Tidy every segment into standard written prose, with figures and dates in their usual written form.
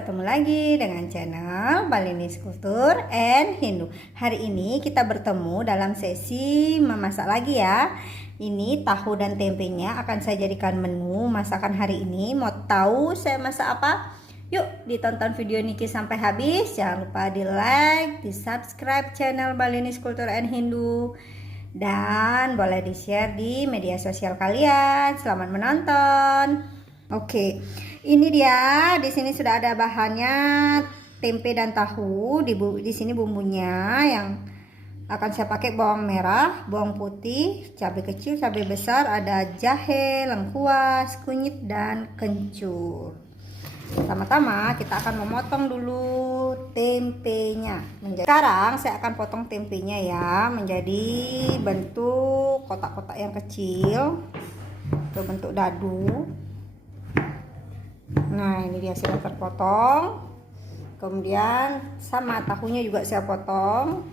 ketemu lagi dengan channel Balinese Culture and Hindu. Hari ini kita bertemu dalam sesi memasak lagi ya. Ini tahu dan tempenya akan saya jadikan menu masakan hari ini. Mau tahu saya masak apa? Yuk ditonton video Niki sampai habis. Jangan lupa di like, di subscribe channel Balinese Culture and Hindu, dan boleh di share di media sosial kalian. Selamat menonton. Oke, ini dia. Di sini sudah ada bahannya, tempe dan tahu. Di sini bumbunya yang akan saya pakai bawang merah, bawang putih, cabai kecil, cabai besar, ada jahe, lengkuas, kunyit dan kencur. Pertama-tama kita akan memotong dulu tempenya. Sekarang saya akan potong tempenya ya menjadi bentuk kotak-kotak yang kecil atau bentuk dadu. Nah, ini dia sudah terpotong. Kemudian sama tahunya juga saya potong.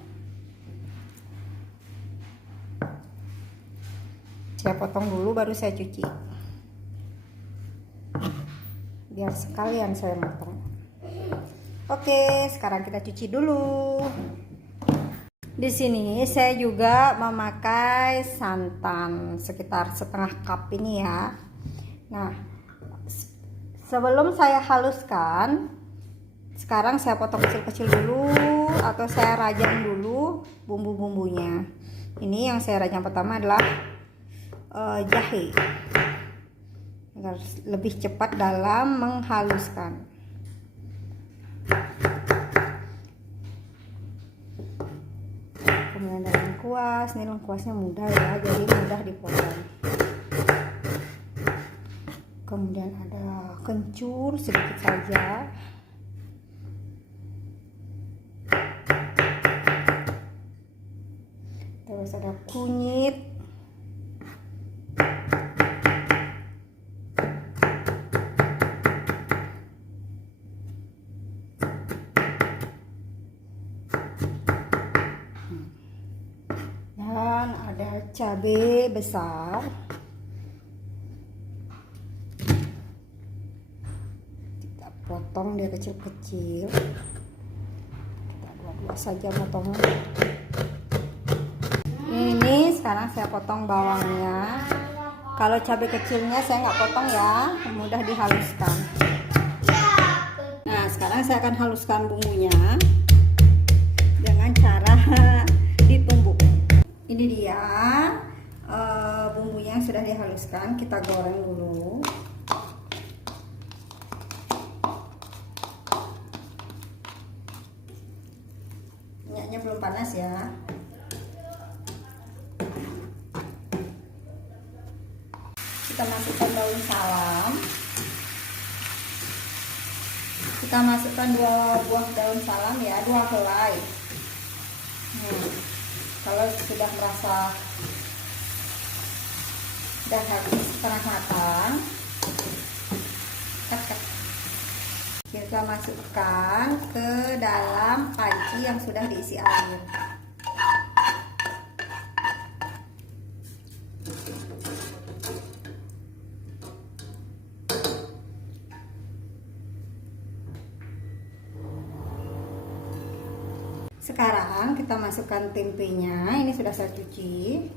Saya potong dulu baru saya cuci. Biar sekalian saya potong. Oke, sekarang kita cuci dulu. Di sini saya juga memakai santan sekitar setengah cup ini ya. Nah, sebelum saya haluskan, sekarang saya potong kecil-kecil dulu atau saya rajang dulu bumbu-bumbunya. Ini yang saya rajang pertama adalah jahe, agar lebih cepat dalam menghaluskan. Kemudian ada lengkuas. Ini lengkuasnya mudah ya, jadi mudah dipotong. Kemudian ada kencur sedikit saja. Terus ada kunyit. Dan ada cabai besar. Kita potong dia kecil-kecil. Kita dua-dua saja potongnya. Ini sekarang saya potong bawangnya. Kalau cabai kecilnya saya nggak potong ya, mudah dihaluskan. Nah, sekarang saya akan haluskan bumbunya dengan cara ditumbuk. Ini dia bumbunya yang sudah dihaluskan. Kita goreng dulu. Minyaknya belum panas ya. Kita masukkan daun salam. Kita masukkan 2 buah daun salam ya, 2 helai. Kalau sudah merasa sudah habis setengah matang, kita masukkan ke dalam panci yang sudah diisi air. Sekarang kita masukkan tempenya. Ini sudah saya cuci.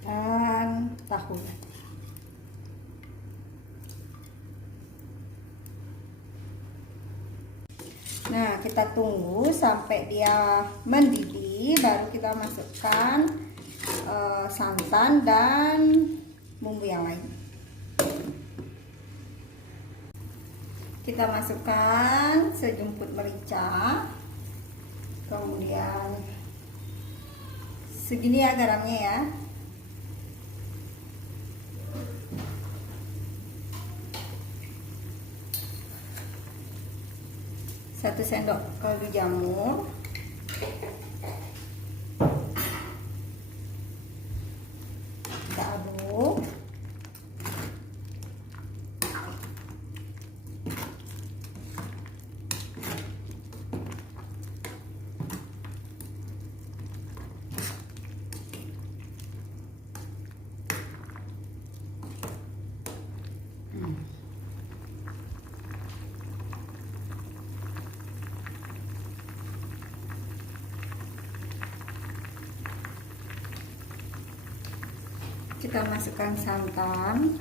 Dan tahu. Nah, kita tunggu sampai dia mendidih, baru kita masukkan santan dan bumbu yang lain. Kita masukkan sejumput merica, kemudian segini ya garamnya ya. Satu sendok kaldu jamur. Kita aduk. kita masukkan santan.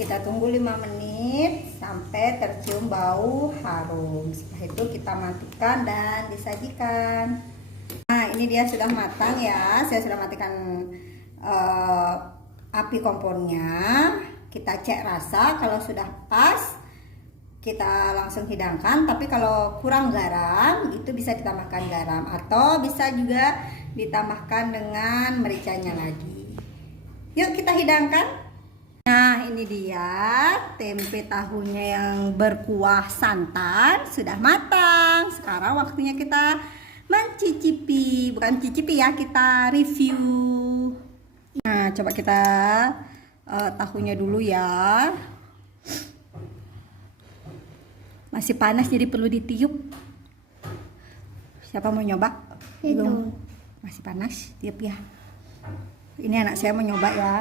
Kita tunggu 5 menit sampai tercium bau harum. Setelah itu kita matikan dan disajikan. Nah, ini dia sudah matang ya. Saya sudah matikan api kompornya. Kita cek rasa, kalau sudah pas kita langsung hidangkan. Tapi kalau kurang garam, itu bisa ditambahkan garam atau bisa juga ditambahkan dengan mericanya lagi. Yuk kita hidangkan. Nah, ini dia tempe tahunya yang berkuah santan sudah matang. Sekarang waktunya kita mencicipi, bukan cicipi ya, kita review. Nah, coba kita tahunya dulu ya. Masih panas jadi perlu ditiup. Siapa mau nyoba? Itu. Masih panas, tiup ya. Ini anak saya mau nyoba ya.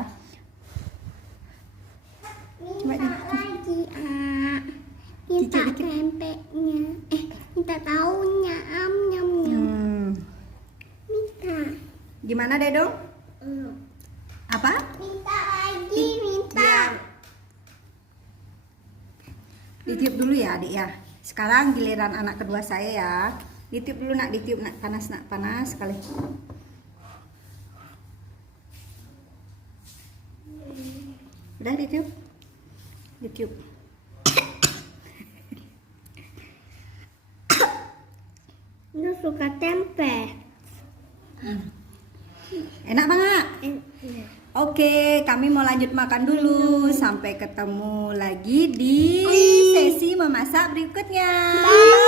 Coba lagi minta tempenya, minta tahunya, nyam nyam. Minta. Gimana Dedong? Apa? Minta lagi, minta. Ya. Ditiup dulu ya adik ya. Sekarang giliran anak kedua saya ya. Ditiup dulu nak, ditiup nak, panas sekali. Udah ditiup. YouTube. Lu suka tempe? Enak banget. Oke, kami mau lanjut makan dulu. Sampai ketemu lagi di sesi memasak berikutnya. Bye.